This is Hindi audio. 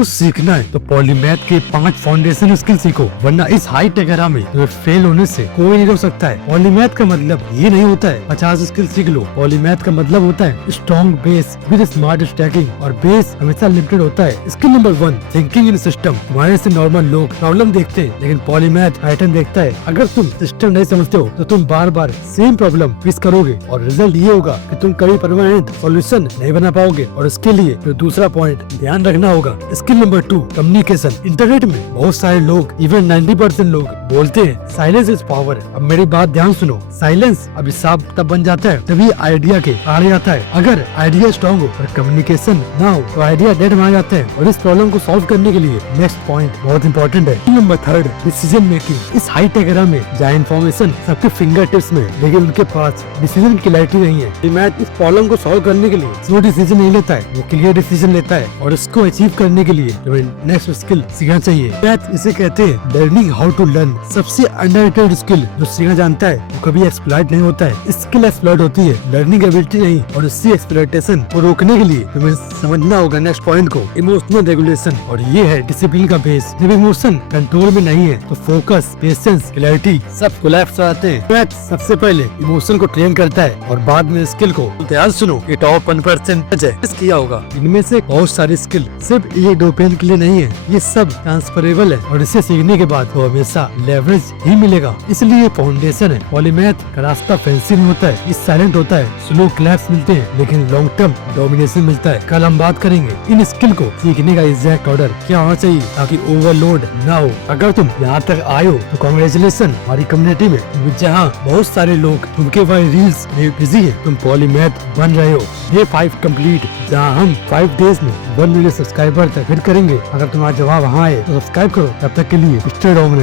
कुछ सीखना है तो पॉलीमैथ के 5 फाउंडेशन स्किल सीखो, वरना इस हाई टेक एरा में तुम्हें फेल होने से कोई नहीं रोक सकता है। पॉलीमैथ का मतलब ये नहीं होता है 50 स्किल सीख लो। पॉलीमैथ का मतलब होता है strong base with smart stacking, और बेस हमेशा लिमिटेड होता है। Skill number 1, thinking in system. तुम्हारे से नॉर्मल लोग प्रॉब्लम देखते हैं, लेकिन पॉलीमैथ पैटर्न देखता है। अगर तुम सिस्टम नहीं समझते हो तो तुम बार बार सेम प्रॉब्लम फेस करोगे, और रिजल्ट ये होगा कि तुम कभी परमानेंट सॉल्यूशन नहीं बना पाओगे। और इसके लिए तो दूसरा पॉइंट ध्यान रखना होगा। Skill number 2, communication. इंटरनेट में बहुत सारे लोग, इवन 90% लोग बोलते हैं साइलेंस इज पावर। अब मेरी बात ध्यान सुनो, साइलेंस अभिशाप तब बन जाता है जब ये आइडिया के आड़े जाता है। अगर आइडिया स्ट्रॉन्ग हो और कम्युनिकेशन ना हो तो आइडिया डेड मार जाता है। और इस प्रॉब्लम को सॉल्व करने के लिए नेक्स्ट पॉइंट बहुत इंपॉर्टेंट है। Number 3, decision making. इस हाई टेक एरा में जहाँ इन्फॉर्मेशन सबके फिंगर टिप्स में, लेकिन उनके पास डिसीजन की क्लैरिटी नहीं है। मैथ इस प्रॉब्लम को सॉल्व करने के लिए स्लो डिसीजन नहीं लेता है, वो क्लियर डिसीजन लेता है। और इसको अचीव करने के लिए तुम्हें नेक्स्ट स्किल सीखना चाहिए। मैथ इसे कहते हैं लर्निंग हाउ टू लर्न। सबसे अंडररेटेड स्किल जो सीखना जानता है वो कभी एक्सप्लॉइट नहीं होता है। स्किल एक्सप्लॉइट होती है, लर्निंग एबिलिटी नहीं। और इसी एक्सप्लॉइटेशन को रोकने के लिए तुम्हें समझना होगा नेक्स्ट पॉइंट को, इमोशनल रेगुलेशन। और ये है डिसिप्लिन का बेस। जब इमोशन कंट्रोल में नहीं है तो फोकस, पेशेंस, क्लैरिटी सब कोलैप्स हो जाते हैं। मैथ सबसे पहले इमोशन को ट्रेन करता है और बाद में स्किल को। तो ध्यान सुनो, ये टॉप 1% किया होगा। इनमें से बहुत सारी स्किल सिर्फ ये डोपेन के लिए नहीं है, ये सब ट्रांसफरेबल है। और इसे सीखने के बाद तो हमेशा लेवरेज ही मिलेगा। इसलिए फाउंडेशन है। पॉलीमैथ का रास्ता फैंसी नहीं होता है, ये साइलेंट होता है। स्लो क्लैप्स मिलते हैं लेकिन लॉन्ग टर्म डोमिनेशन मिलता है। कल हम बात करेंगे इन स्किल को सीखने का एग्जैक्ट ऑर्डर क्या होना चाहिए ताकि ओवरलोड ना हो। अगर तुम यहाँ तक आए हो तो कांग्रेचुलेशन हमारी कम्युनिटी में, जहाँ बहुत सारे लोग तुमके भाई रील्स में बिजी है, तुम पॉलीमैथ बन रहे हो। ये 5 कंप्लीट, जहाँ हम 5 डेज में 1 मिलियन सब्सक्राइबर तक हिट करेंगे। अगर तुम्हारा जवाब हाँ है तो सब्सक्राइब करो। तब तक के लिए स्टे होम।